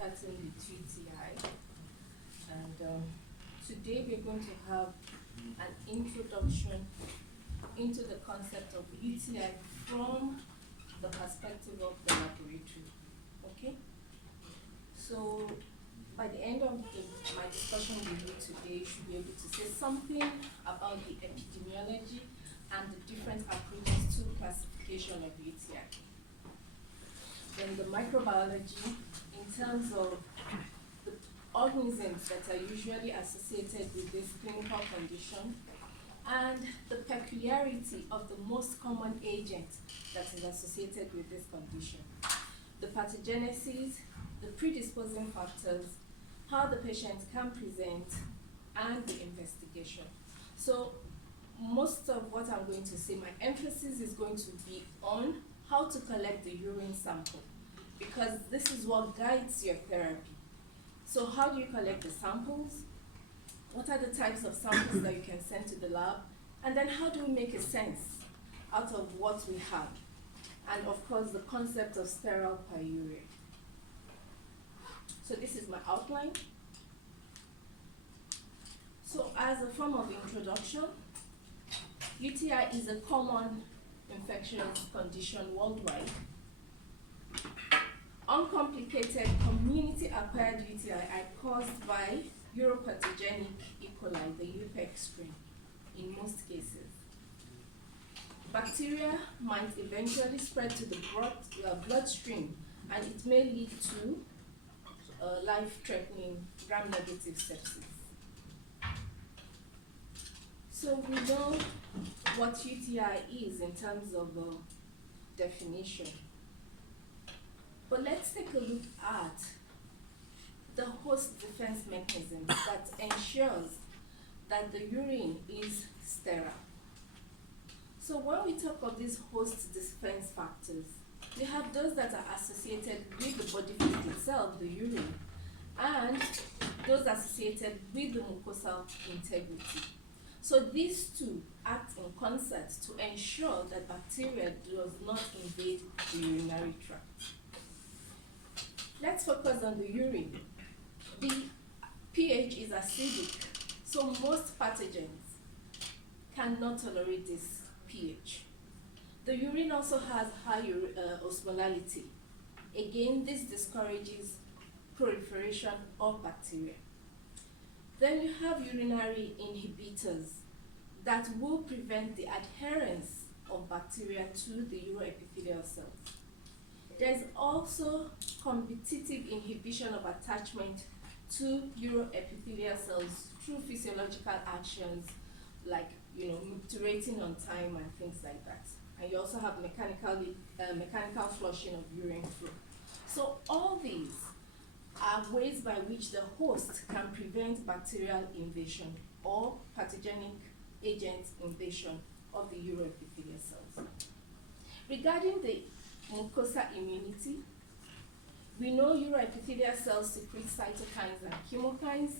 starting with UTI, and today we're going to have an introduction into the concept of UTI from the perspective of the laboratory. Okay? So by the end of my discussion with you today, you should be able to say something about the epidemiology and the different approaches to classification of UTI. Then the microbiology in terms of the organisms that are usually associated with this clinical condition, and the peculiarity of the most common agent that is associated with this condition, the pathogenesis, the predisposing factors, how the patient can present, and the investigation. So most of what I'm going to say, my emphasis is going to be on how to collect the urine sample, because this is what guides your therapy. So how do you collect the samples? What are the types of samples that you can send to the lab? And then how do we make a sense out of what we have? And of course, the concept of sterile pyuria. So this is my outline. So as a form of introduction, UTI is a common infectious condition worldwide. Uncomplicated community-acquired UTI are caused by uropathogenic E. coli, the UPEC strain, in most cases. Bacteria might eventually spread to the bloodstream, and it may lead to life-threatening gram-negative sepsis. So we know what UTI is in terms of definition. But let's take a look at the host defense mechanism that ensures that the urine is sterile. So when we talk of these host defense factors, we have those that are associated with the body fluid itself, the urine, and those associated with the mucosal integrity. So these two act in concert to ensure that bacteria does not invade the urinary tract. Let's focus on the urine. The pH is acidic, so most pathogens cannot tolerate this pH. The urine also has high osmolality. Again, this discourages proliferation of bacteria. Then you have urinary inhibitors that will prevent the adherence of bacteria to the uroepithelial cells. There's also competitive inhibition of attachment to uroepithelial cells through physiological actions like micturating on time and things like that. And you also have mechanical flushing of urine flow. So all these are ways by which the host can prevent bacterial invasion or pathogenic agent invasion of the uroepithelial cells. Regarding the mucosal immunity, we know uroepithelial cells secrete cytokines and chemokines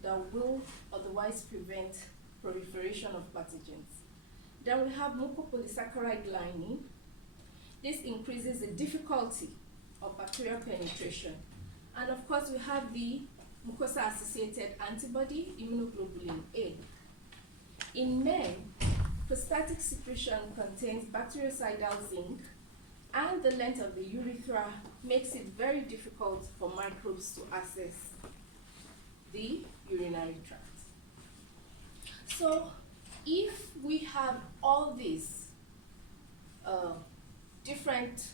that will otherwise prevent proliferation of pathogens. Then we have mucopolysaccharide lining. This increases the difficulty of bacterial penetration. And of course, we have the mucosa-associated antibody, immunoglobulin A. In men, prostatic secretion contains bactericidal zinc, and the length of the urethra makes it very difficult for microbes to access the urinary tract. So if we have all these different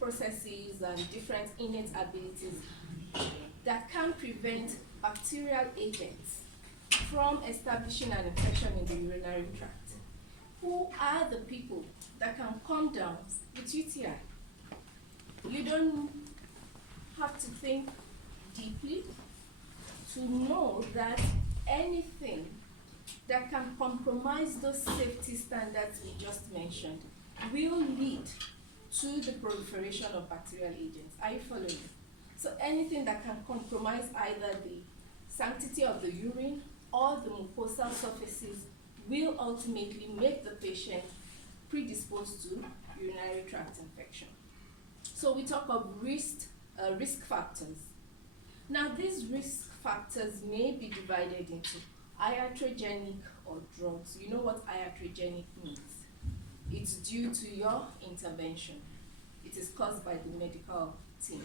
processes and different innate abilities that can prevent bacterial agents from establishing an infection in the urinary tract, who are the people that can come down with UTI? You don't have to think deeply to know that anything that can compromise those safety standards we just mentioned will lead to the proliferation of bacterial agents. Are you following? So anything that can compromise either the sanctity of the urine or the mucosal surfaces will ultimately make the patient predisposed to urinary tract infection. So we talk of risk factors. Now, these risk factors may be divided into iatrogenic or drugs. You know what iatrogenic means? It's due to your intervention. It is caused by the medical team.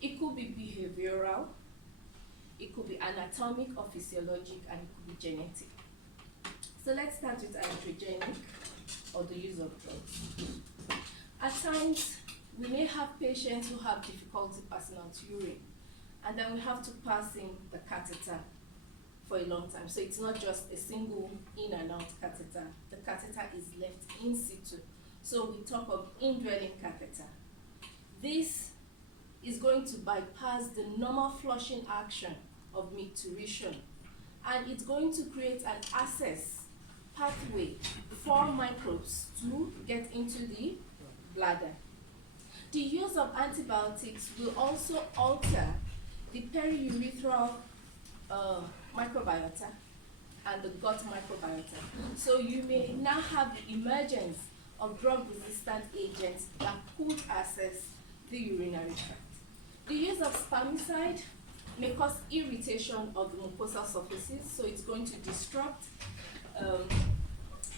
It could be behavioral, it could be anatomic or physiologic, and it could be genetic. So let's start with iatrogenic, or the use of drugs. At times, we may have patients who have difficulty passing out urine, and then we have to pass in the catheter for a long time. So it's not just a single in and out catheter. The catheter is left in situ. So we talk of indwelling catheter. This is going to bypass the normal flushing action of micturition, and it's going to create an access pathway for microbes to get into the bladder. The use of antibiotics will also alter the periurethral microbiota and the gut microbiota. So you may now have the emergence of drug-resistant agents that could access the urinary tract. The use of spermicide may cause irritation of the mucosal surfaces, so it's going to disrupt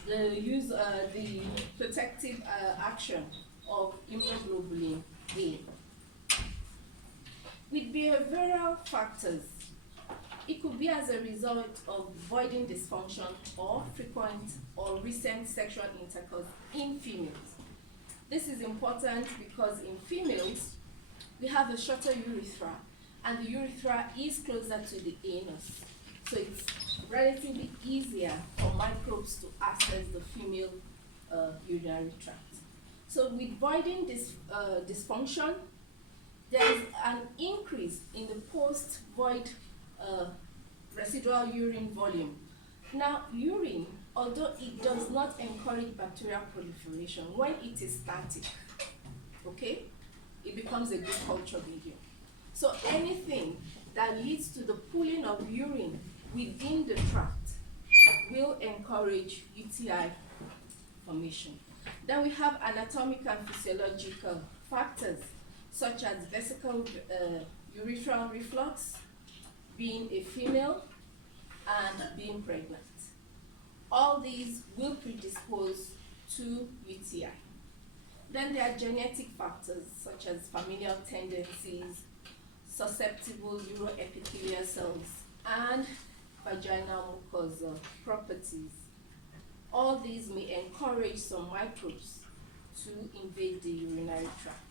the protective action of immunoglobulin A. With behavioral factors, it could be as a result of voiding dysfunction or frequent or recent sexual intercourse in females. This is important because in females, we have a shorter urethra, and the urethra is closer to the anus. So it's relatively easier for microbes to access the female urinary tract. So with voiding this dysfunction, there is an increase in the post-void residual urine volume. Now, urine, although it does not encourage bacterial proliferation, when it is static, okay, it becomes a good culture medium. So anything that leads to the pooling of urine within the tract will encourage UTI formation. Then we have anatomical and physiological factors such as vesical urethral reflux, being a female, and being pregnant. All these will predispose to UTI. Then there are genetic factors such as familial tendencies, susceptible uroepithelial cells, and vaginal mucosal properties. All these may encourage some microbes to invade the urinary tract.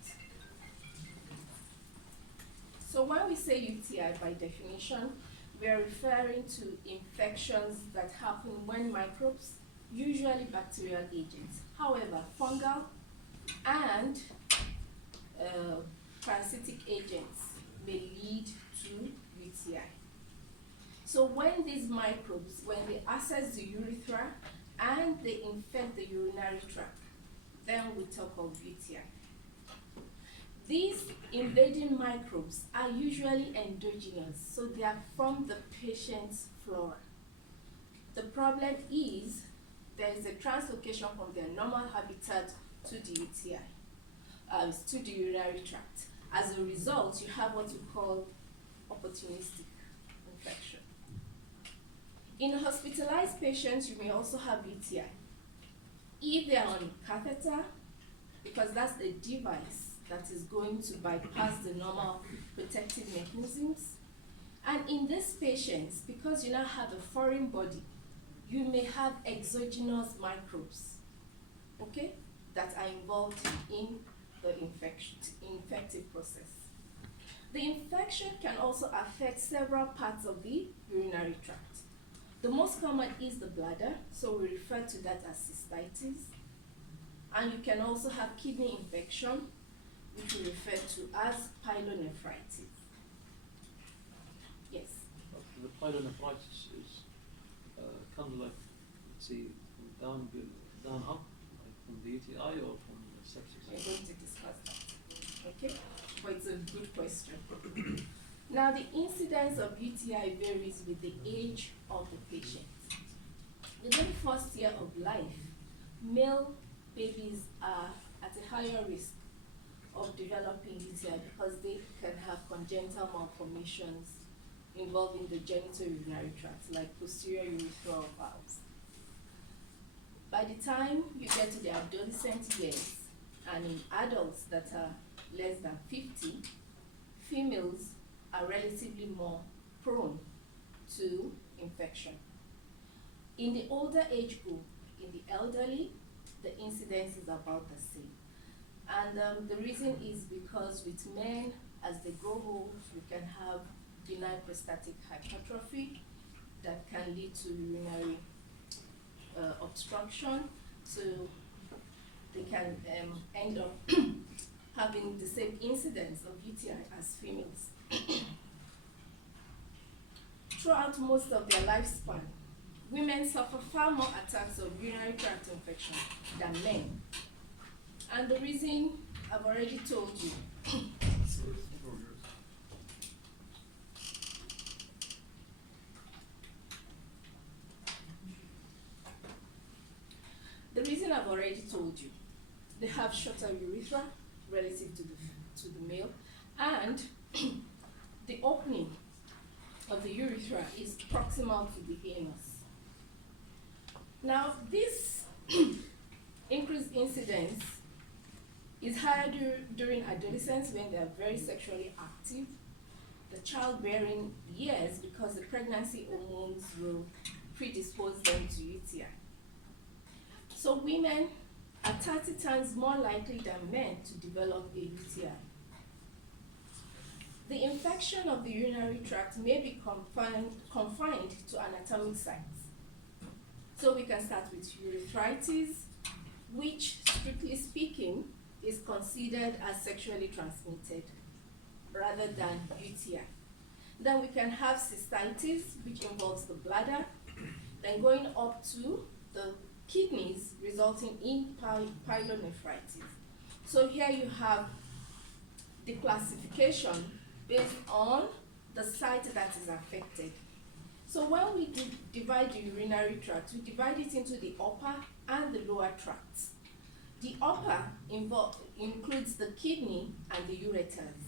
So when we say UTI, by definition, we are referring to infections that happen when microbes, usually bacterial agents, however, fungal and parasitic agents may lead to UTI. So when these microbes, when they access the urethra and they infect the urinary tract, then we talk of UTI. These invading microbes are usually endogenous, so they are from the patient's flora. The problem is there is a translocation from their normal habitat to the UTI, to the urinary tract. As a result, you have what we call opportunistic infection. In hospitalized patients, you may also have UTI. If they are on catheter, because that's a device that is going to bypass the normal protective mechanisms. And in these patients, because you now have a foreign body, you may have exogenous microbes, okay, that are involved in the infective process. The infection can also affect several parts of the urinary tract. The most common is the bladder, so we refer to that as cystitis. And you can also have kidney infection, which we refer to as pyelonephritis. Yes? The pyelonephritis is kind of like, let's see, down up, like from the UTI or from the sepsis? We're going to discuss that, okay? But it's a good question. Now, the incidence of UTI varies with the age of the patient. Within the first year of life, male babies are at a higher risk of developing UTI because they can have congenital malformations involving the genitourinary tract, like posterior urethral valves. By the time you get to the adolescent years, and in adults that are less than 50, females are relatively more prone to infection. In the older age group, in the elderly, the incidence is about the same. And the reason is because with men, as they grow old, we can have benign prostatic hypertrophy that can lead to urinary obstruction. So they can end up having the same incidence of UTI as females. Throughout most of their lifespan, women suffer far more attacks of urinary tract infection than men. And the reason I've already told you. The reason I've already told you. They have shorter urethra relative to the male, and the opening of the urethra is proximal to the anus. Now, this increased incidence is higher during adolescence when they are very sexually active, the childbearing years, because the pregnancy hormones will predispose them to UTI. So women are 30 times more likely than men to develop a UTI. The infection of the urinary tract may be confined to anatomic sites. So we can start with urethritis, which, strictly speaking, is considered as sexually transmitted rather than UTI. Then we can have cystitis, which involves the bladder, then going up to the kidneys, resulting in pyelonephritis. So here you have the classification based on the site that is affected. So when we divide the urinary tract, we divide it into the upper and the lower tracts. The upper includes the kidney and the ureters,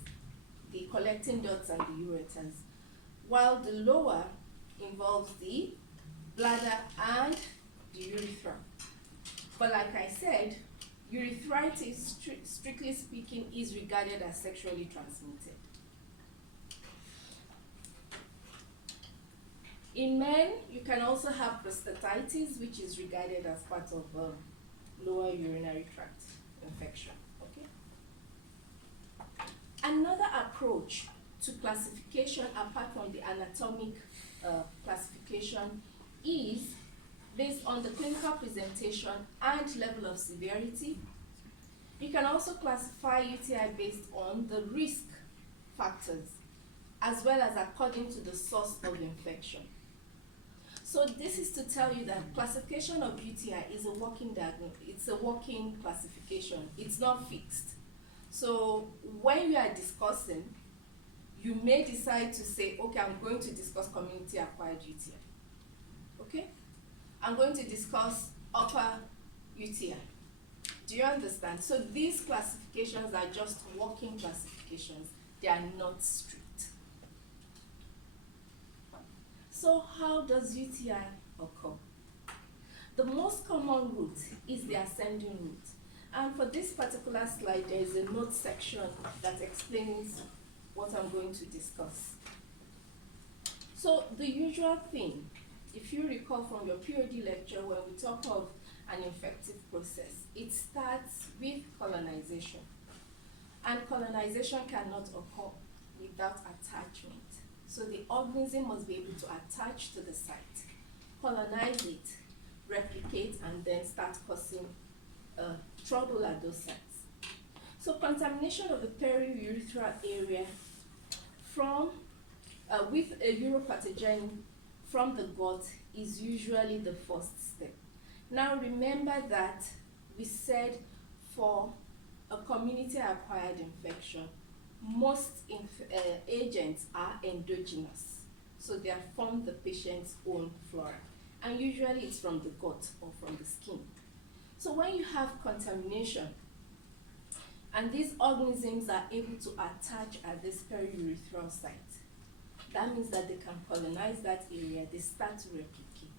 the collecting ducts and the ureters, while the lower involves the bladder and the urethra. But like I said, urethritis, strictly speaking, is regarded as sexually transmitted. In men, you can also have prostatitis, which is regarded as part of lower urinary tract infection. Okay. Another approach to classification, apart from the anatomic classification, is based on the clinical presentation and level of severity. You can also classify UTI based on the risk factors, as well as according to the source of infection. So this is to tell you that classification of UTI is a working diagnosis. It's a working classification. It's not fixed. So when you are discussing, you may decide to say, okay, I'm going to discuss community-acquired UTI. Okay? I'm going to discuss upper UTI. Do you understand? So these classifications are just working classifications. They are not strict. So how does UTI occur? The most common route is the ascending route. And for this particular slide, there is a note section that explains what I'm going to discuss. So the usual thing, if you recall from your POD lecture, when we talk of an infective process, it starts with colonization. And colonization cannot occur without attachment. So the organism must be able to attach to the site, colonize it, replicate, and then start causing trouble at those sites. So contamination of the periurethral area with a uropathogen from the gut is usually the first step. Now remember that we said for a community-acquired infection, most agents are endogenous. So they are from the patient's own flora. And usually it's from the gut or from the skin. So when you have contamination, And these organisms are able to attach at this periurethral site. That means that they can colonize that area, they start to replicate.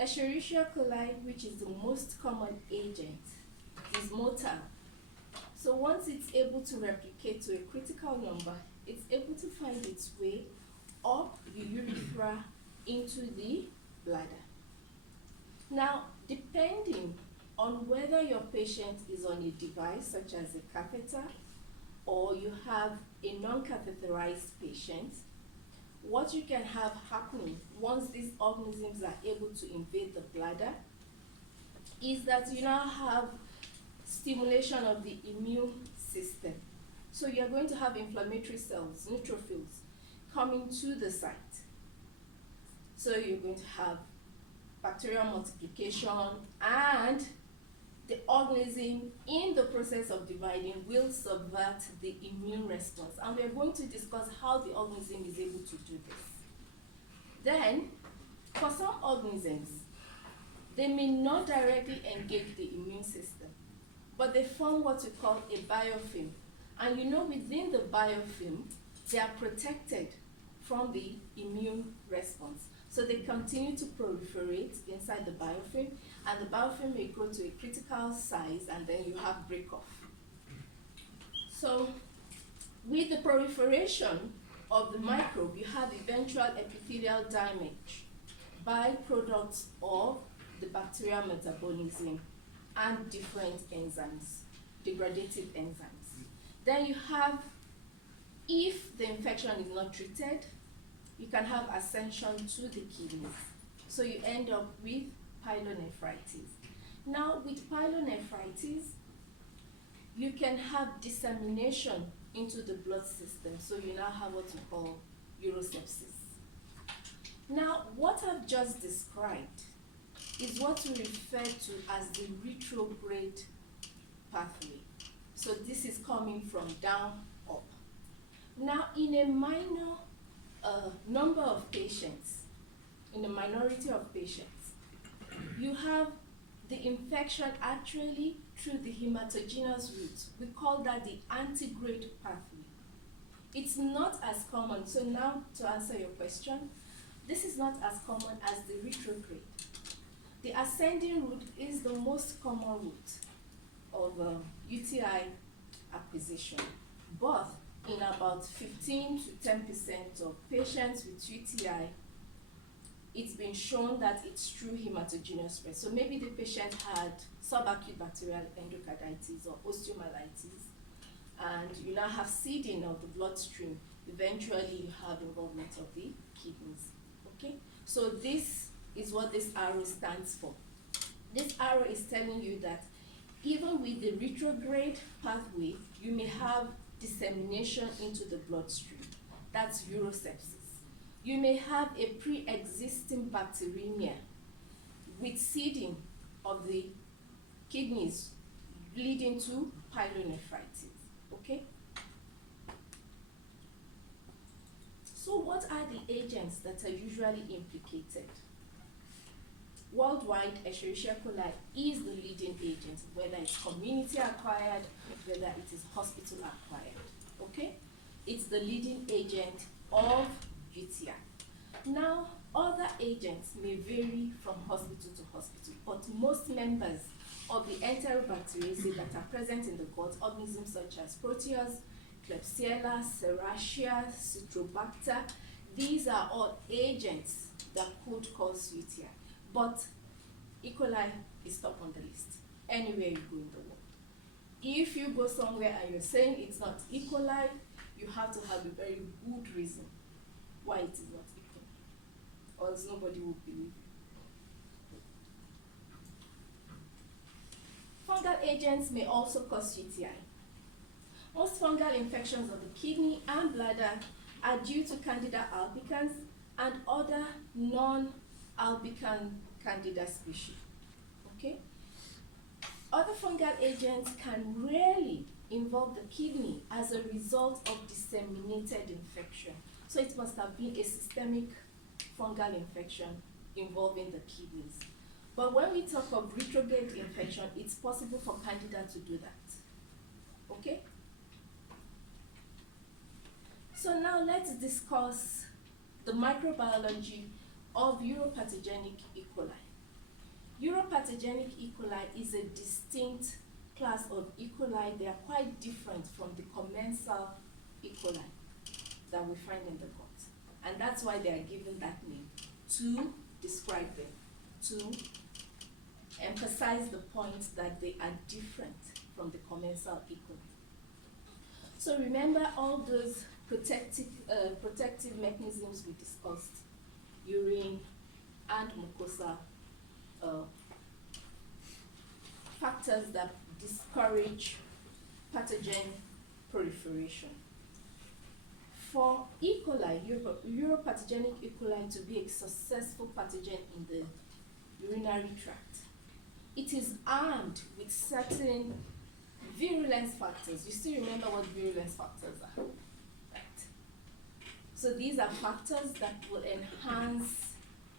Escherichia coli, which is the most common agent, is motile. So once it's able to replicate to a critical number, it's able to find its way up the urethra into the bladder. Now, depending on whether your patient is on a device such as a catheter or you have a non-catheterized patient, what you can have happening once these organisms are able to invade the bladder is that you now have stimulation of the immune system. So you're going to have inflammatory cells, neutrophils, coming to the site. So you're going to have bacterial multiplication, and the organism in the process of dividing will subvert the immune response. And we're going to discuss how the organism is able to do this. Then, for some organisms, they may not directly engage the immune system, but they form what we call a biofilm. And you know, within the biofilm, they are protected from the immune response. So they continue to proliferate inside the biofilm, and the biofilm may grow to a critical size, and then you have break-off. So with the proliferation of the microbe, you have eventual epithelial damage, byproducts of the bacterial metabolism and different enzymes, degradative enzymes. Then you have, if the infection is not treated, you can have ascension to the kidneys. So you end up with pyelonephritis. Now, with pyelonephritis, you can have dissemination into the blood system. So you now have what we call urosepsis. Now, what I've just described is what we refer to as the retrograde pathway. So this is coming from down up. Now, in a minor number of patients, in the minority of patients, you have the infection actually through the hematogenous route. We call that the antegrade pathway. It's not as common. So now, to answer your question, this is not as common as the retrograde. The ascending route is the most common route of UTI acquisition, but in about 15 to 10% of patients with UTI, it's been shown that it's through hematogenous spread. So maybe the patient had subacute bacterial endocarditis or osteomyelitis, and you now have seeding of the bloodstream. Eventually, you have involvement of the kidneys. Okay? So this is what this arrow stands for. This arrow is telling you that even with the retrograde pathway, you may have dissemination into the bloodstream. That's urosepsis. You may have a pre-existing bacteremia with seeding of the kidneys leading to pyelonephritis. Okay? So what are the agents that are usually implicated? Worldwide, Escherichia coli is the leading agent, whether it's community acquired, whether it is hospital acquired. Okay? It's the leading agent of UTI. Now, other agents may vary from hospital to hospital, but most members of the Enterobacteriaceae that are present in the gut, organisms such as Proteus, Klebsiella, Serratia, Citrobacter, these are all agents that could cause UTI. But E. coli is top on the list anywhere you go in the world. If you go somewhere and you're saying it's not E. coli, you have to have a very good reason why it is not E. coli, or else nobody will believe you. Fungal agents may also cause UTI. Most fungal infections of the kidney and bladder are due to Candida albicans and other non-albicans Candida species. Okay? Other fungal agents can rarely involve the kidney as a result of disseminated infection. So it must have been a systemic fungal infection involving the kidneys. But when we talk of retrograde infection, it's possible for Candida to do that. Okay? So now let's discuss the microbiology of uropathogenic E. coli. Uropathogenic E. coli is a distinct class of E. coli. They are quite different from the commensal E. coli that we find in the gut. And that's why they are given that name, to describe them, to emphasize the point that they are different from the commensal E. coli. So remember all those protective mechanisms we discussed, urine and mucosa, factors that discourage pathogen proliferation. For E. coli, uropathogenic E. coli to be a successful pathogen in the urinary tract, it is armed with certain virulence factors. You still remember what virulence factors are, right? So these are factors that will enhance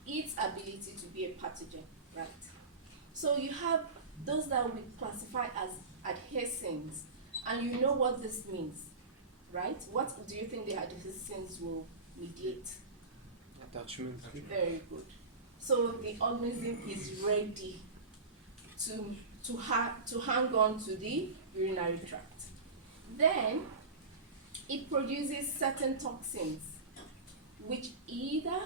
its ability to be a pathogen, right? So you have those that we classify as adhesins, and you know what this means, right? What do you think the adhesins will mediate? Attachment. Very good. So the organism is ready to hang on to the urinary tract. Then it produces certain toxins which either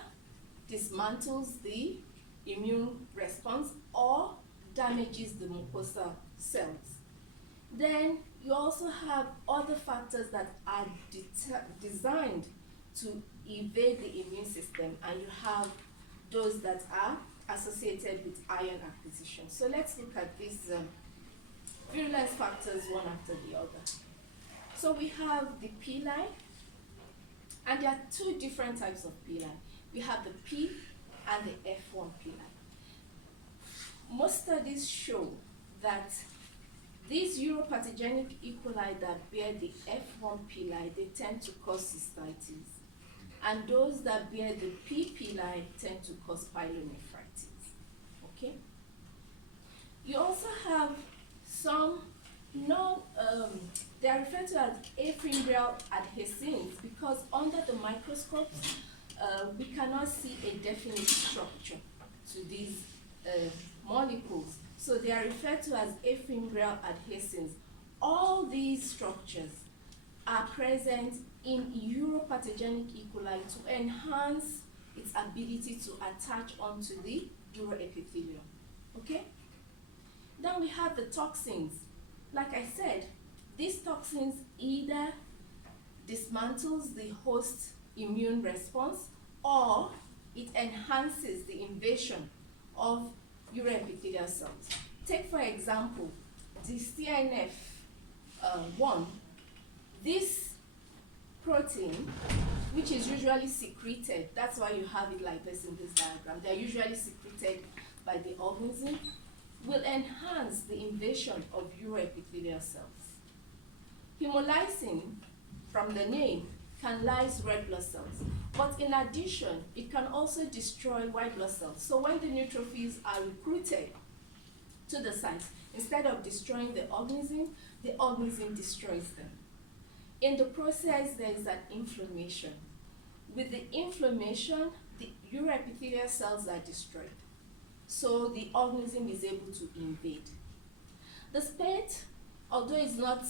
dismantles the immune response or damages the mucosal cells. Then you also have other factors that are designed to evade the immune system, and you have those that are associated with iron acquisition. So let's look at these virulence factors one after the other. So we have the pili, and there are two different types of pili. We have the P and the F1 pili. Most studies show that these uropathogenic E. coli that bear the F1 pili, they tend to cause cystitis. And those that bear the P. pili tend to cause pyelonephritis. Okay? You also have some they are referred to as afimbrial adhesins because under the microscope, we cannot see a definite structure to these molecules. So they are referred to as afimbrial adhesins. All these structures are present in uropathogenic E. coli to enhance its ability to attach onto the uroepithelium. Okay? Then we have the toxins. Like I said, these toxins either dismantles the host immune response or it enhances the invasion of uroepithelial cells. Take for example, the CNF1, this protein, which is usually secreted, that's why you have it like this in this diagram, they're usually secreted by the organism, will enhance the invasion of uroepithelial cells. Hemolysin, from the name, can lyse red blood cells, but in addition, it can also destroy white blood cells. So when the neutrophils are recruited to the site, instead of destroying the organism destroys them. In the process, there is an inflammation. With the inflammation, the uroepithelial cells are destroyed. So the organism is able to invade. The spate, although it's not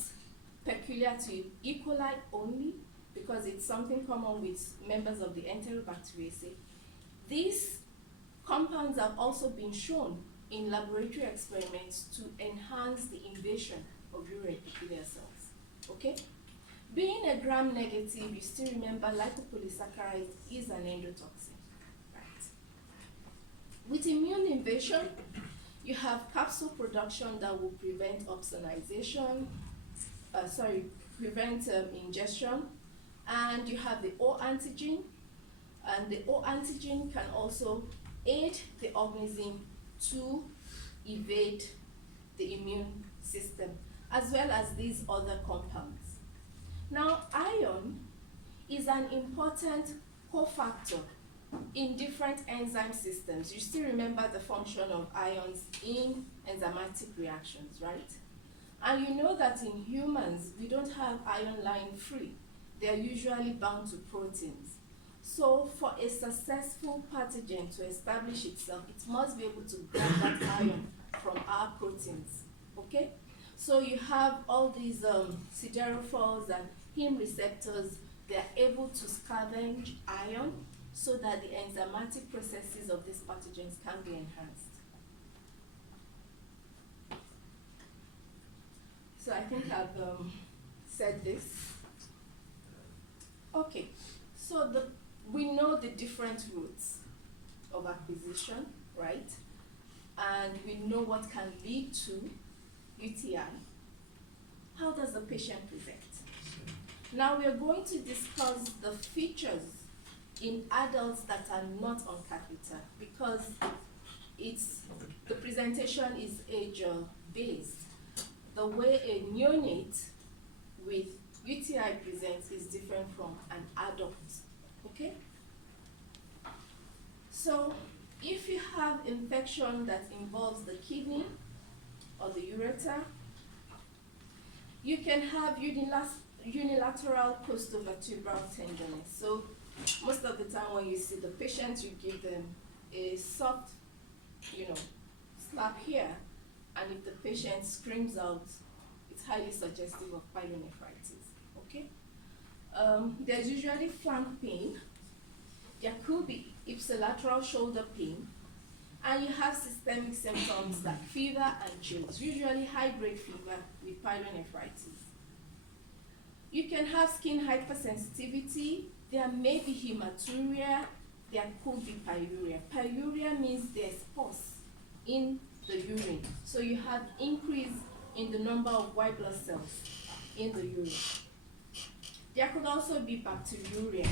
peculiar to E. coli only, because it's something common with members of the Enterobacteriaceae, these compounds have also been shown in laboratory experiments to enhance the invasion of uroepithelial cells. Okay? Being a gram-negative, you still remember lipopolysaccharide is an endotoxin, right? With immune invasion, you have capsule production that will prevent opsonization, prevent ingestion, and you have the O antigen, and the O antigen can also aid the organism to evade the immune system, as well as these other compounds. Now, iron is an important cofactor in different enzyme systems. You still remember the function of ions in enzymatic reactions, right? And you know that in humans, we don't have iron lying free. They are usually bound to proteins. So for a successful pathogen to establish itself, it must be able to grab that iron from our proteins, okay? So you have all these siderophores and heme receptors. They are able to scavenge iron so that the enzymatic processes of these pathogens can be enhanced. So I think I've said this. Okay, so we know the different routes of acquisition, right? And we know what can lead to UTI. How does the patient present? Now we are going to discuss the features in adults that are not on catheter, because the presentation is age based. The way a neonate with UTI presents is different from an adult, okay? So if you have infection that involves the kidney or the ureter, you can have unilateral costovertebral tenderness. So most of the time when you see the patient, you give them a soft, slap here, and if the patient screams out, it's highly suggestive of pyelonephritis, okay? There's usually flank pain. There could be ipsilateral shoulder pain, and you have systemic symptoms like fever and chills, usually high-grade fever with pyelonephritis. You can have skin hypersensitivity. There may be hematuria. There could be pyuria. Pyuria means there's pus in the urine. So you have increase in the number of white blood cells in the urine. There could also be bacteriuria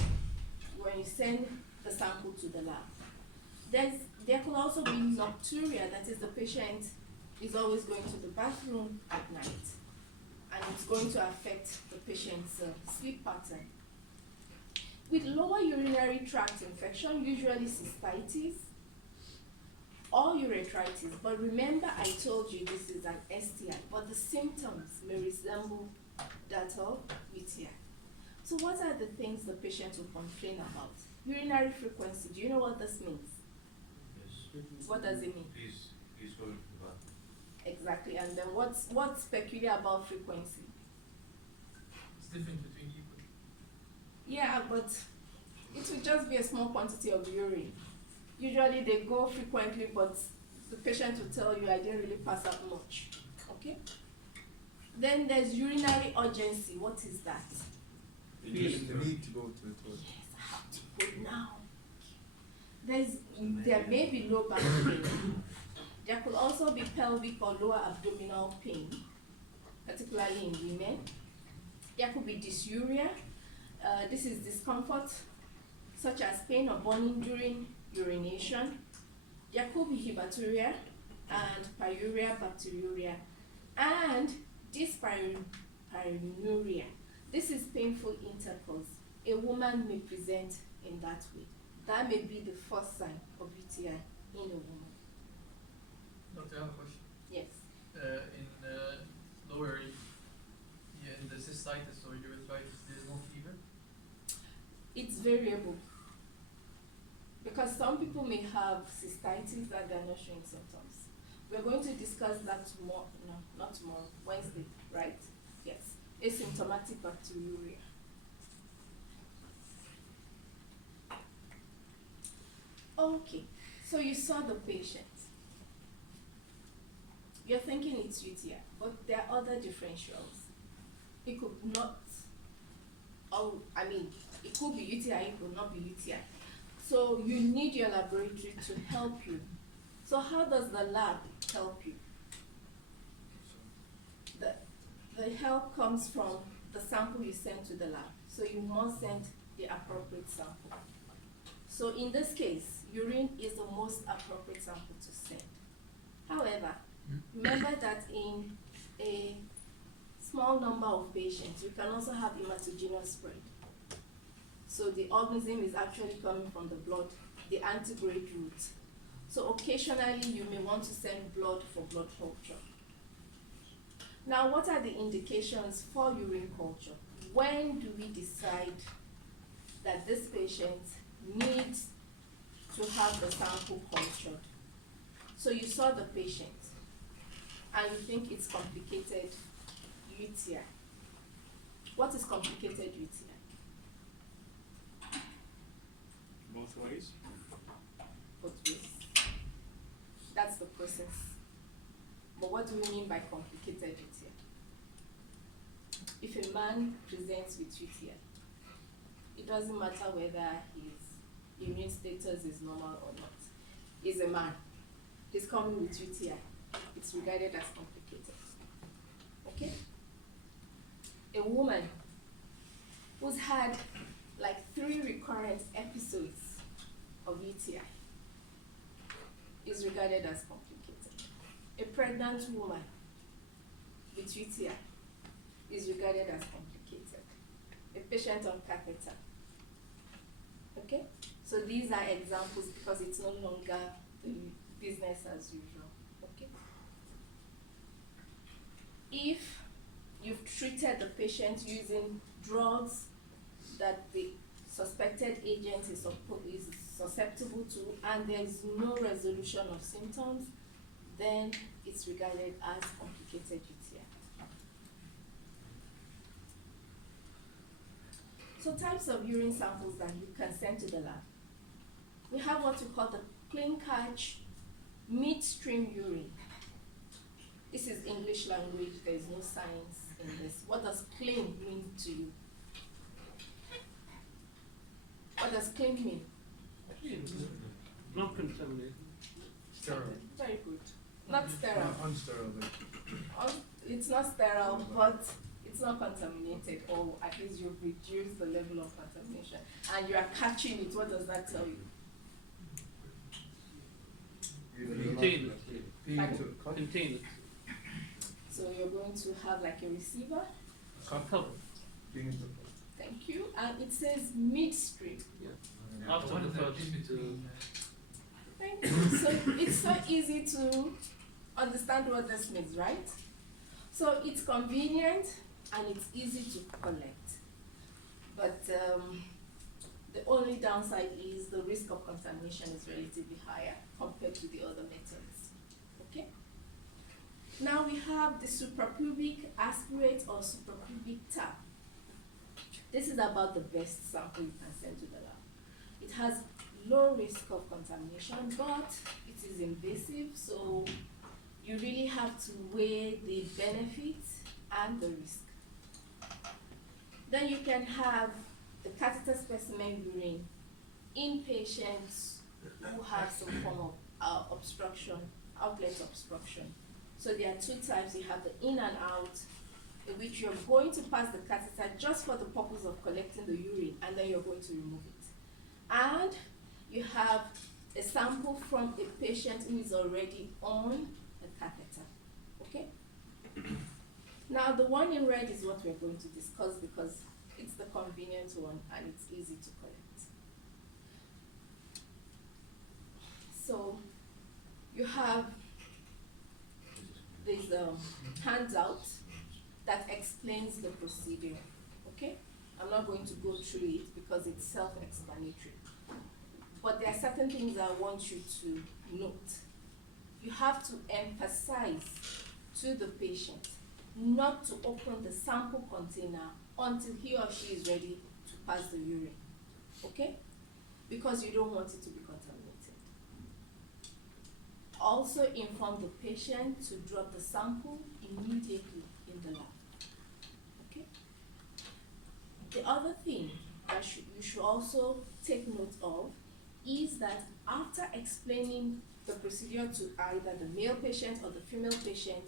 when you send the sample to the lab. There could also be nocturia, that is the patient is always going to the bathroom at night, and it's going to affect the patient's sleep pattern. With lower urinary tract infection, usually cystitis or urethritis, but remember I told you this is an STI, but the symptoms may resemble that of UTI. So what are the things the patient will complain about? Urinary frequency, do you know what this means? Yes. What does it mean? He's going to the bathroom. Exactly, and then what's peculiar about frequency? It's different between people. Yeah, but it will just be a small quantity of urine. Usually they go frequently, but the patient will tell you, I didn't really pass out much, okay? Then there's urinary urgency. What is that? The need to go to the toilet. Yes, I have to go now. There may be low back pain. There could also be pelvic or lower abdominal pain, particularly in women. There could be dysuria. This is discomfort, such as pain or burning during urination. There could be hematuria and pyuria, bacteriuria, and dyspareuria. This is painful intercourse. A woman may present in that way. That may be the first sign of UTI in a woman. Doctor, I have a question. Yes. In lower, in the cystitis or urethritis, there is no fever? It's variable, because some people may have cystitis that they're not showing symptoms. We're going to discuss that tomorrow, no, not tomorrow, Wednesday, right? Yes, asymptomatic bacteriuria. Okay, so you saw the patient. You're thinking it's UTI, but there are other differentials. It could not, it could be UTI, it could not be UTI. So you need your laboratory to help you. So how does the lab help you? The help comes from the sample you send to the lab. So you must send the appropriate sample. So in this case, urine is the most appropriate sample to send. However, remember that in a small number of patients, you can also have hematogenous spread. So the organism is actually coming from the blood, the antegrade route. So occasionally you may want to send blood for blood culture. Now, what are the indications for urine culture? When do we decide that this patient needs to have the sample cultured? So you saw the patient and you think it's complicated UTI. What is complicated UTI? Both ways. Both ways. That's the process. But what do we mean by complicated UTI? If a man presents with UTI, it doesn't matter whether his immune status is normal or not. He's a man. He's coming with UTI. It's regarded as complicated. Okay? A woman who's had like 3 recurrent episodes of UTI is regarded as complicated. A pregnant woman with UTI is regarded as complicated. A patient on catheter. Okay? So these are examples because it's no longer the business as usual. Okay? If you've treated the patient using drugs that the suspected agent is susceptible to and there's no resolution of symptoms, then it's regarded as complicated UTI. So types of urine samples that you can send to the lab. We have what we call the clean catch midstream urine. This is English language, there is no science in this. What does clean mean to you? What does clean mean? Not contaminated. Sterile. Very good. Not sterile. Unsterile. It's not sterile, but it's not contaminated, or at least you've reduced the level of contamination. And you are catching it. What does that tell you? Contain it. Pardon? Contain it. So you're going to have like a receiver. Cover. Thank you. And it says midstream. After What the is that first in between? Thank you. So it's so easy to understand what this means, right? So it's convenient and it's easy to collect. But the only downside is the risk of contamination is relatively higher compared to the other methods. Okay? Now we have the suprapubic aspirate or suprapubic tap. This is about the best sample you can send to the lab. It has low risk of contamination, but it is invasive, so you really have to weigh the benefits and the risk. Then you can have the catheter specimen urine in patients who have some form of obstruction, outlet obstruction. So there are 2 types. You have the in and out, in which you're going to pass the catheter just for the purpose of collecting the urine, and then you're going to remove it. And you have a sample from a patient who is already on a catheter. Okay? Now the one in red is what we're going to discuss because it's the convenient one and it's easy to collect. So you have this handout that explains the procedure. Okay? I'm not going to go through it because it's self-explanatory. But there are certain things I want you to note. You have to emphasize to the patient not to open the sample container until he or she is ready to pass the urine. Okay? Because you don't want it to be contaminated. Also inform the patient to drop the sample immediately in the lab. Okay? The other thing that you should also take note of is that after explaining the procedure to either the male patient or the female patient,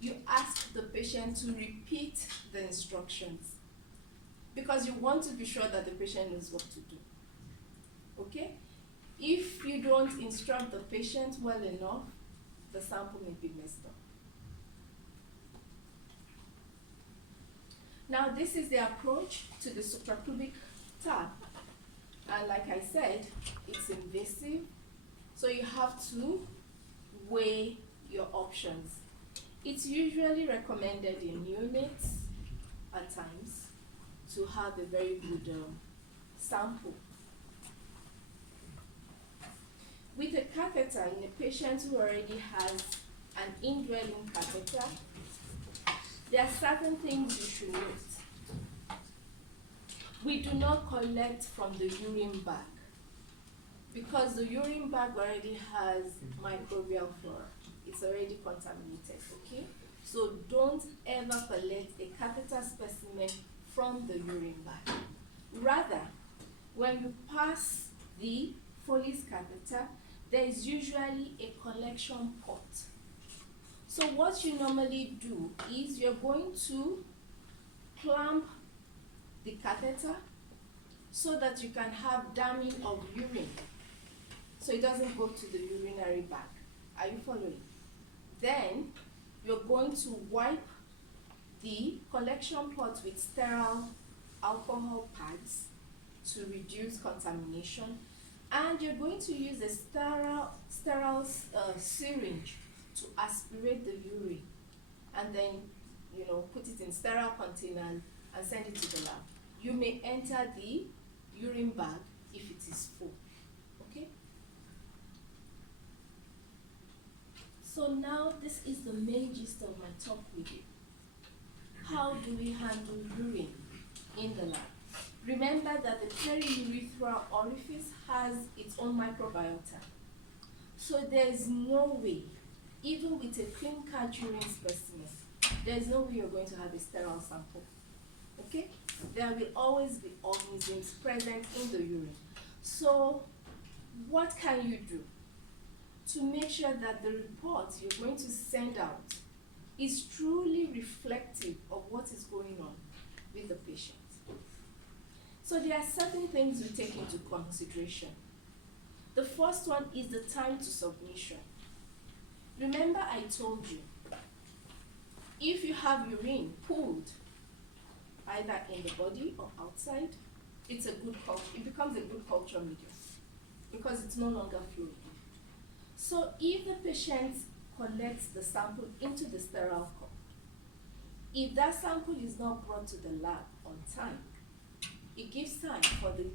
you ask the patient to repeat the instructions because you want to be sure that the patient knows what to do. Okay? If you don't instruct the patient well enough, the sample may be messed up. Now this is the approach to the suprapubic tap. And like I said, it's invasive, so you have to weigh your options. It's usually recommended in neonates at times to have a very good sample. With a catheter in a patient who already has an indwelling catheter, there are certain things you should note. We do not collect from the urine bag because the urine bag already has microbial flora. It's already contaminated, okay? So don't ever collect a catheter specimen from the urine bag. Rather, when you pass the Foley's catheter, there is usually a collection pot. So what you normally do is you're going to clamp the catheter so that you can have damming of urine, so it doesn't go to the urinary bag. Are you following? Then you're going to wipe the collection pot with sterile alcohol pads to reduce contamination, and you're going to use a sterile syringe to aspirate the urine, and then put it in sterile containers and send it to the lab. You may enter the urine bag if it is full. Okay? So now this is the main gist of my talk with you. How do we handle urine in the lab? Remember that the periurethral orifice has its own microbiota. So there is no way, even with a clean cut urine specimen, there is no way you're going to have a sterile sample. Okay? There will always be organisms present in the urine. So what can you do to make sure that the report you're going to send out is truly reflective of what is going on with the patient? So there are certain things we take into consideration. The first one is the time to submission. Remember I told you, if you have urine pooled, either in the body or outside, it becomes a good culture medium because it's no longer fluid. So if the patient collects the sample into the sterile cup, if that sample is not brought to the lab on time, it gives time for the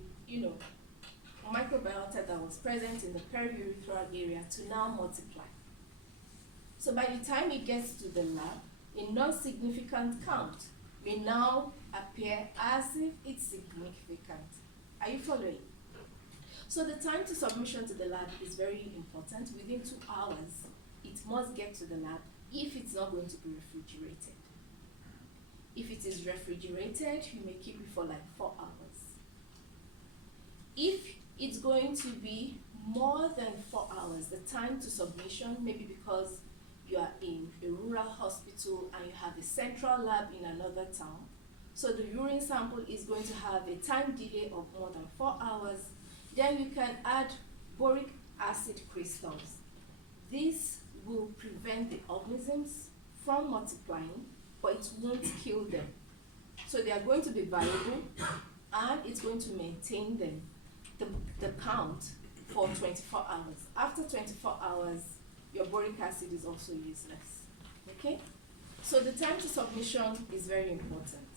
microbiota that was present in the periurethral area to now multiply. So by the time it gets to the lab, a non-significant count may now appear as if it's significant. Are you following? So the time to submission to the lab is very important. Within 2 hours, it must get to the lab if it's not going to be refrigerated. If it is refrigerated, you may keep it for like 4 hours. If it's going to be more than 4 hours, the time to submission, maybe because you are in a rural hospital and you have a central lab in another town, so the urine sample is going to have a time delay of more than 4 hours, then you can add boric acid crystals. This will prevent the organisms from multiplying, but it won't kill them. So they are going to be viable, and it's going to maintain them, the count, for 24 hours. After 24 hours, your boric acid is also useless. Okay? So the time to submission is very important.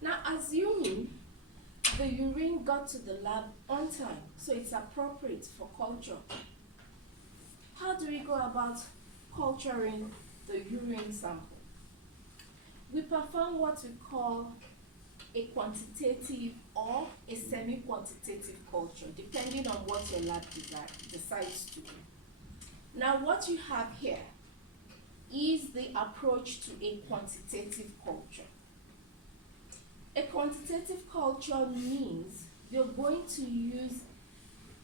Now, assuming the urine got to the lab on time, so it's appropriate for culture, how do we go about culturing the urine sample? We perform what we call a quantitative or a semi-quantitative culture, depending on what your lab decides to do. Now, what you have here is the approach to a quantitative culture. A quantitative culture means you're going to use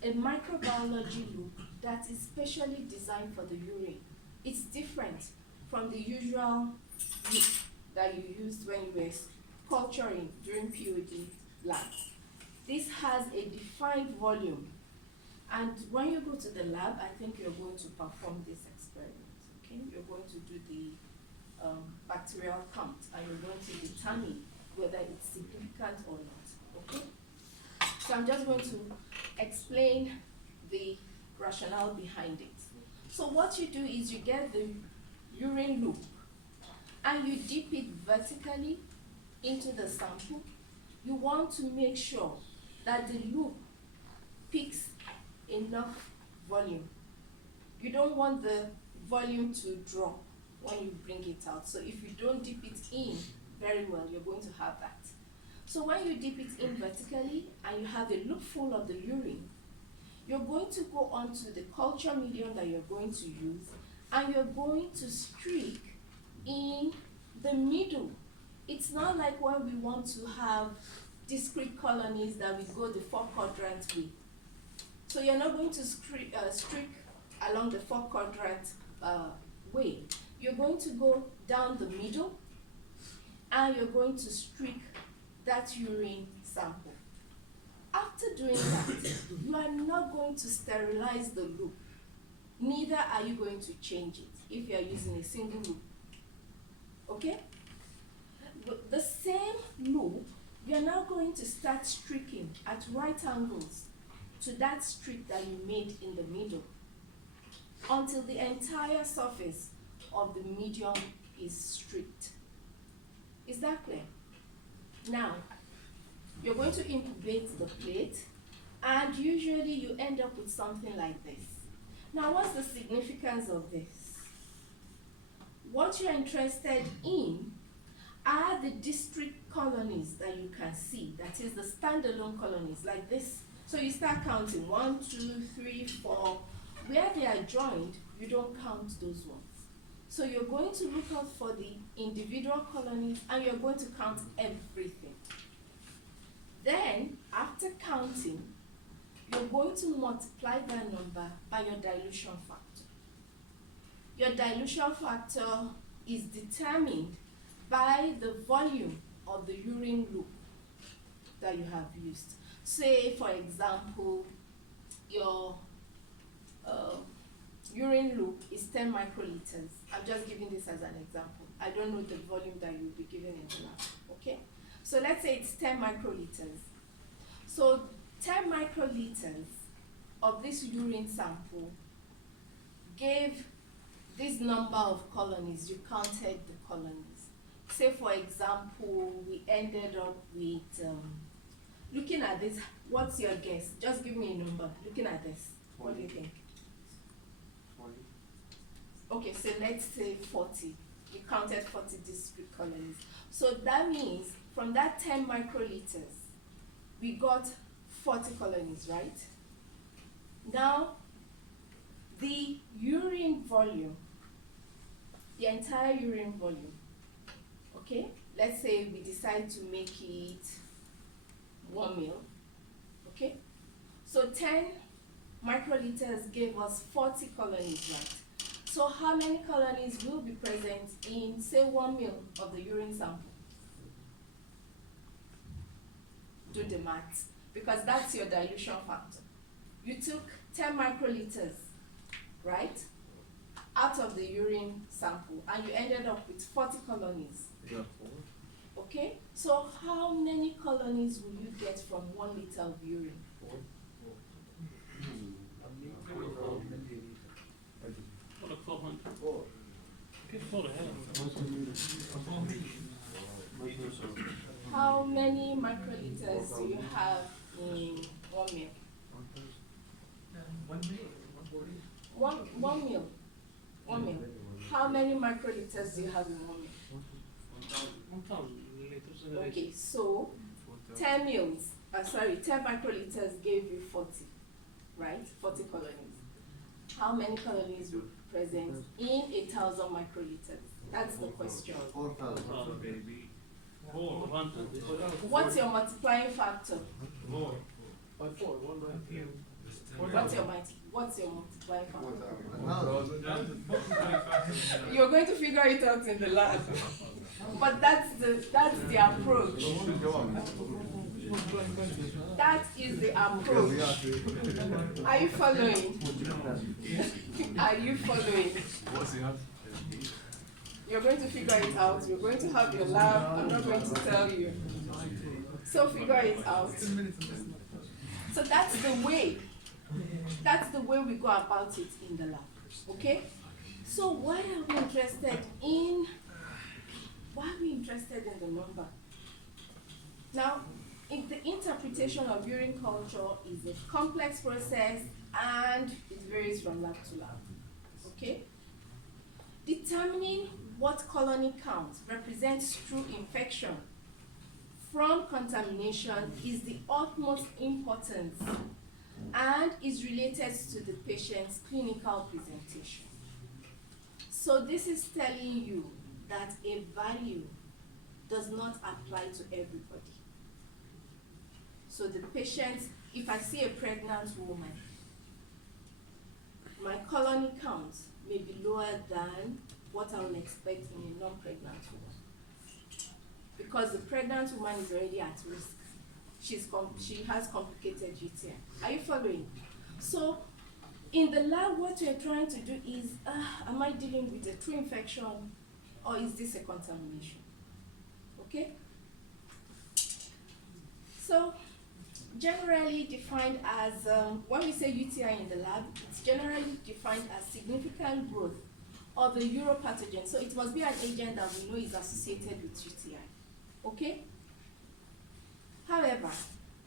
a microbiology loop that is specially designed for the urine. It's different from the usual loop that you used when you were culturing during POD lab. This has a defined volume, and when you go to the lab, I think you're going to perform this experiment. Okay, you're going to do the bacterial count, and you're going to determine whether it's significant or not. Okay, so I'm just going to explain the rationale behind it. So what you do is you get the urine loop and you dip it vertically into the sample, you want to make sure that the loop picks enough volume. You don't want the volume to drop when you bring it out. So if you don't dip it in very well, you're going to have that. So when you dip it in vertically and you have a loop full of the urine, you're going to go onto the culture medium that you're going to use and you're going to streak in the middle. It's not like when we want to have discrete colonies that we go the 4-quadrant way. So you're not going to streak along the 4-quadrant way. You're going to go down the middle and you're going to streak that urine sample. After doing that, you are not going to sterilize the loop. Neither are you going to change it if you are using a single loop. Okay? With the same loop, you are now going to start streaking at right angles to that streak that you made in the middle until the entire surface of the medium is streaked. Is that clear? Now, you're going to incubate the plate, and usually you end up with something like this. Now, what's the significance of this? What you're interested in are the discrete colonies that you can see, that is the standalone colonies, like this. So you start counting 1, 2, 3, 4. Where they are joined, you don't count those ones. So you're going to look out for the individual colonies and you're going to count everything. Then, after counting, you're going to multiply that number by your dilution factor. Your dilution factor is determined by the volume of the urine loop that you have used. Say, for example, your urine loop is 10 microliters. I'm just giving this as an example. I don't know the volume that you'll be given in the lab, okay? So let's say it's 10 microliters. So 10 microliters of this urine sample gave this number of colonies. You counted the colonies. Say, for example, we ended up with, looking at this, what's your guess? Just give me a number. Looking at this, what do you think? 20. Okay, so let's say 40. We counted 40 discrete colonies. So that means from that 10 microliters, we got 40 colonies, right? Now, the urine volume, the entire urine volume, okay? Let's say we decide to make it 1 ml, okay? So 10 microliters gave us 40 colonies, right? So how many colonies will be present in, say, 1 ml of the urine sample? Do the maths, because that's your dilution factor. You took 10 microliters, right, out of the urine sample, and you ended up with 40 colonies. Okay? So how many colonies will you get from 1 liter of urine? 400. Get 4 How many microliters do you have in 1 ml? 1 minute, 140. 1 ml. 1 ml. How many microliters do you have in 1 ml? 1,000 liters in a Okay, so 10 mils, 10 microliters gave you 40, right? 40 colonies. How many colonies will be present in 1,000 microliters? That's the question. 4,000. Baby. 400. What's your multiplying factor? By 4, 1 by 10. What's your multiplying factor? 1,000. You're going to figure it out in the lab. But that's the approach. That is the approach. Are you following? Are you following? What's the answer? You're going to figure it out. You're going to have your lab. I'm not going to tell you. So figure it out. So that's the way. That's the way we go about it in the lab. Okay? So why are we interested in the number? Now, if the interpretation of urine culture is a complex process and it varies from lab to lab. Okay? Determining what colony count represents true infection from contamination is the utmost importance and is related to the patient's clinical presentation. So this is telling you that a value does not apply to everybody. So the patient, if I see a pregnant woman, my colony count may be lower than what I would expect in a non-pregnant woman. Because the pregnant woman is already at risk. She has complicated UTI. Are you following? So in the lab, what we're trying to do is, am I dealing with a true infection or is this a contamination? Okay? So generally defined as, when we say UTI in the lab, it's generally defined as significant growth of the uropathogen. So it must be an agent that we know is associated with UTI. Okay? However,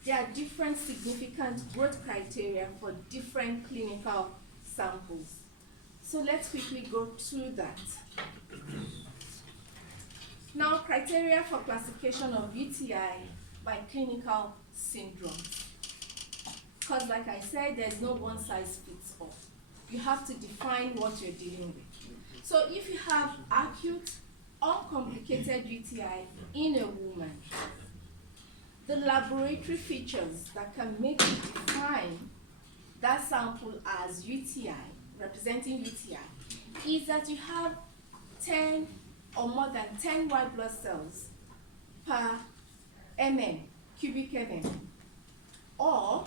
there are different significant growth criteria for different clinical samples. So let's quickly go through that. Now, criteria for classification of UTI by clinical syndromes. Because like I said, there's no one size fits all. You have to define what you're dealing with. So if you have acute, uncomplicated UTI in a woman, the laboratory features that can make you define that sample as UTI, representing UTI, is that you have 10 or more than 10 white blood cells per cubic mm. Or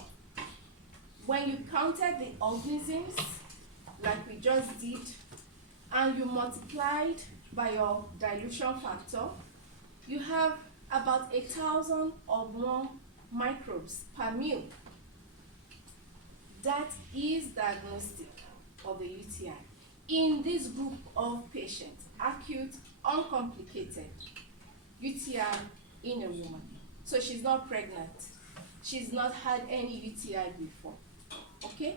when you counted the organisms, like we just did, and you multiplied by your dilution factor, you have about 1,000 or more microbes per mil. That is diagnostic of the UTI. In this group of patients, acute, uncomplicated UTI in a woman. So she's not pregnant. She's not had any UTI before. Okay?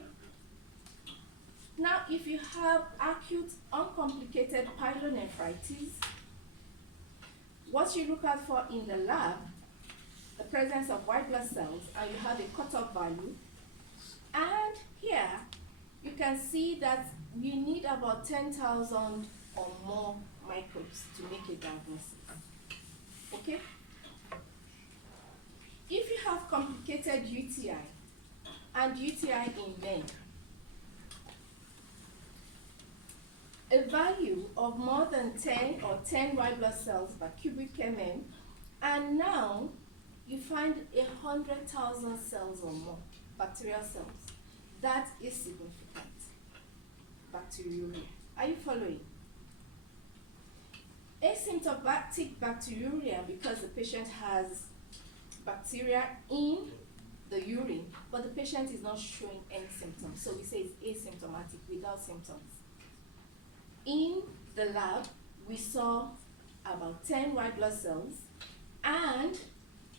Now, if you have acute, uncomplicated pyelonephritis, what you look out for in the lab, the presence of white blood cells, and you have a cutoff value. And here, you can see that you need about 10,000 or more microbes to make a diagnosis. Okay? If you have complicated UTI and UTI in men, a value of more than 10 or 10 white blood cells per cubic mm, and now you find 100,000 cells or more, bacterial cells. That is significant. Bacteriuria. Are you following? Asymptomatic bacteriuria, because the patient has bacteria in the urine, but the patient is not showing any symptoms. So we say it's asymptomatic, without symptoms. In the lab, we saw about 10 white blood cells, and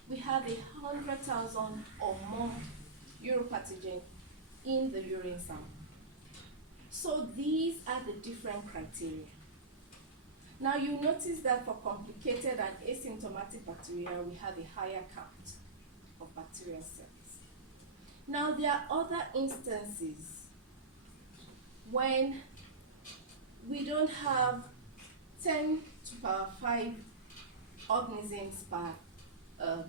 we have 100,000 or more uropathogen in the urine sample. So these are the different criteria. Now you notice that for complicated and asymptomatic bacteria, we have a higher count of bacterial cells. Now there are other instances when we don't have 10 to the power 5 organisms per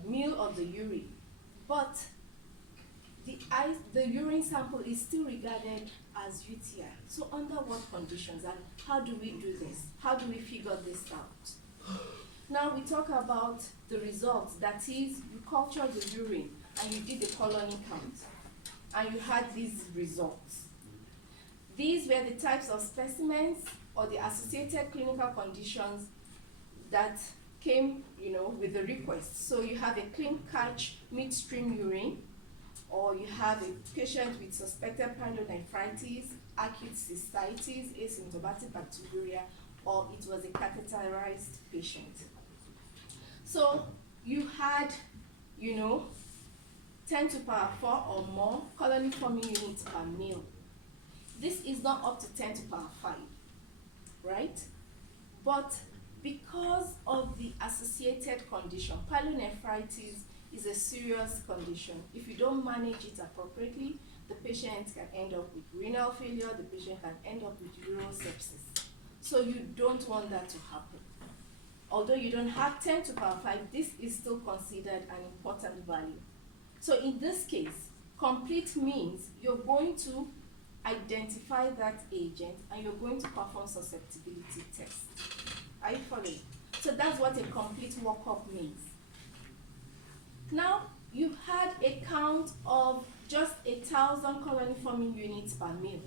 mil of the urine, but the urine sample is still regarded as UTI. So under what conditions, and how do we do this? How do we figure this out? Now we talk about the results. That is, you cultured the urine and you did the colony count, and you had these results. These were the types of specimens or the associated clinical conditions that came, with the request. So you have a clean catch midstream urine, or you have a patient with suspected pyelonephritis, acute cystitis, asymptomatic bacteriuria, or it was a catheterized patient. So you had, 10 to the power 4 or more colony forming units per mil. This is not up to 10 to the power 5, right? But because of the associated condition, pyelonephritis is a serious condition. If you don't manage it appropriately, the patient can end up with renal failure, the patient can end up with urosepsis. So you don't want that to happen. Although you don't have 10 to the power 5, this is still considered an important value. So in this case, complete means you're going to identify that agent and you're going to perform susceptibility tests. Are you following? So that's what a complete workup means. Now, you had a count of just 1,000 colony forming units per mil.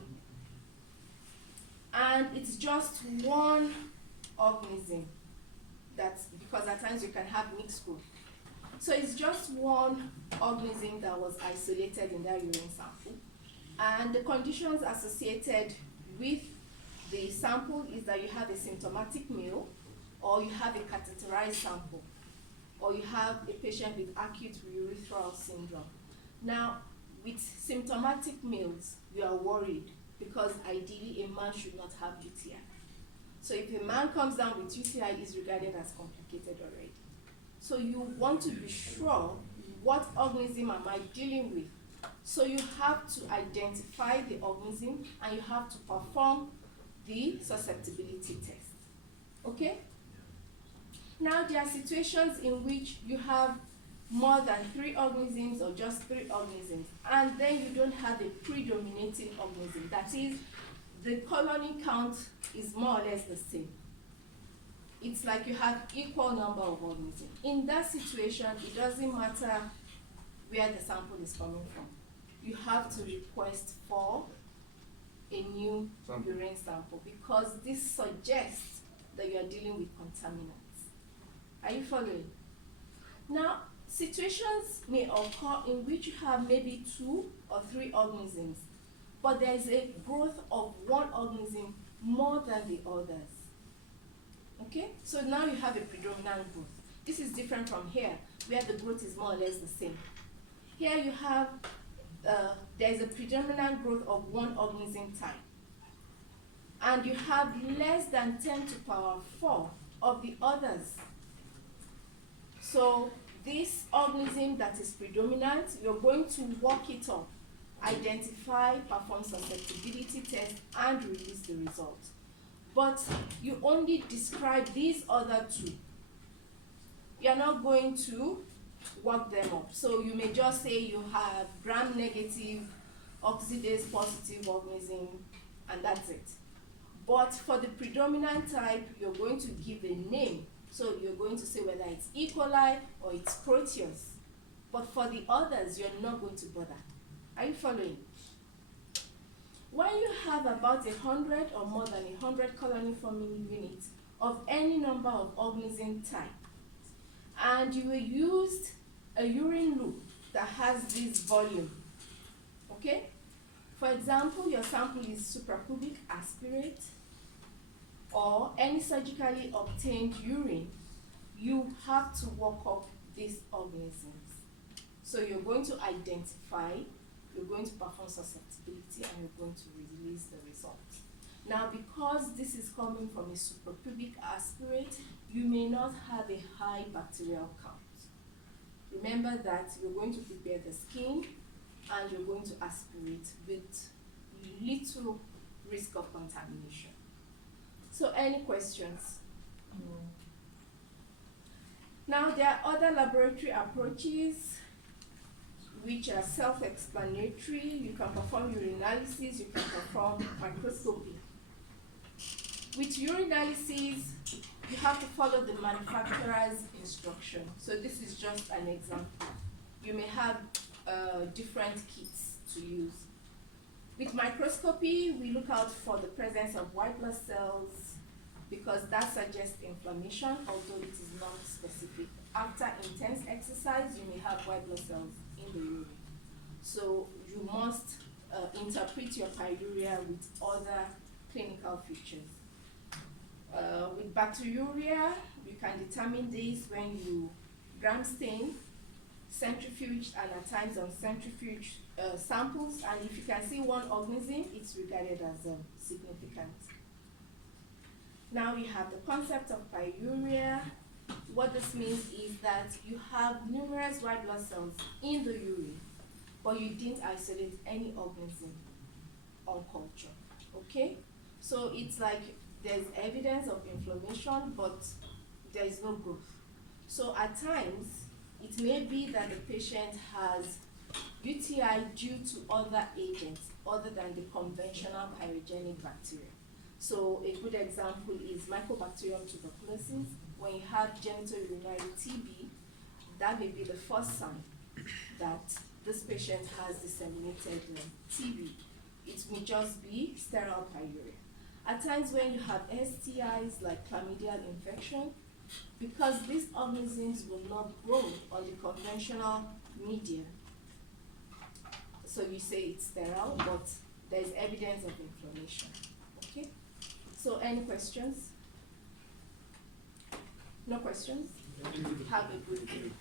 And it's just one organism. That's because at times you can have mixed group. So it's just one organism that was isolated in that urine sample. And the conditions associated with the sample is that you have a symptomatic male, or you have a catheterized sample, or you have a patient with acute urethral syndrome. Now, with symptomatic males, you are worried because ideally a man should not have UTI. So if a man comes down with UTI, it's regarded as complicated already. So you want to be sure, what organism am I dealing with? So you have to identify the organism and you have to perform the susceptibility test. Okay? Now there are situations in which you have more than 3 organisms or just 3 organisms, and then you don't have a predominating organism. That is, the colony count is more or less the same. It's like you have equal number of organisms. In that situation, it doesn't matter where the sample is coming from. You have to request for a new urine sample because this suggests that you are dealing with contaminants. Are you following? Now, situations may occur in which you have maybe 2 or 3 organisms, but there is a growth of one organism more than the others. Okay? So now you have a predominant growth. This is different from here, where the growth is more or less the same. Here you have, there is a predominant growth of one organism type. And you have less than 10 to the power 4 of the others. So this organism that is predominant, you're going to work it up, identify, perform susceptibility test, and release the result. But you only describe these other 2. You're not going to work them up. So you may just say you have gram-negative, oxidase positive organism, and that's it. But for the predominant type, you're going to give a name. So you're going to say whether it's E. coli or it's Proteus. But for the others, you're not going to bother. Are you following? When you have about 100 or more than 100 colony forming units of any number of organism type, and you used a urine loop that has this volume, okay? For example, your sample is suprapubic aspirate or any surgically obtained urine, you have to work up these organisms. So you're going to identify, you're going to perform susceptibility, and you're going to release the result. Now, because this is coming from a suprapubic aspirate, you may not have a high bacterial count. Remember that you're going to prepare the skin and you're going to aspirate with little risk of contamination. So any questions? No. Now there are other laboratory approaches which are self-explanatory. You can perform urinalysis, you can perform microscopy. With urinalysis, you have to follow the manufacturer's instruction. So this is just an example. You may have different kits to use. With microscopy, we look out for the presence of white blood cells because that suggests inflammation, although it is not specific. After intense exercise, you may have white blood cells in the urine. So you must interpret your pyuria with other clinical features. With bacteriuria, you can determine this when you gram stain, centrifuge, and at times on centrifuge samples, and if you can see one organism, it's regarded as significant. Now we have the concept of pyuria. What this means is that you have numerous white blood cells in the urine, but you didn't isolate any organism on culture, okay? So it's like there's evidence of inflammation, but there is no growth. So at times, it may be that the patient has UTI due to other agents other than the conventional pyrogenic bacteria. So a good example is Mycobacterium tuberculosis. When you have genitourinary TB, that may be the first sign that this patient has disseminated TB. It may just be sterile pyuria. At times when you have STIs like chlamydial infection, because these organisms will not grow on the conventional media, so you say it's sterile, but there's evidence of inflammation. Okay? So any questions? No questions? Have a good day.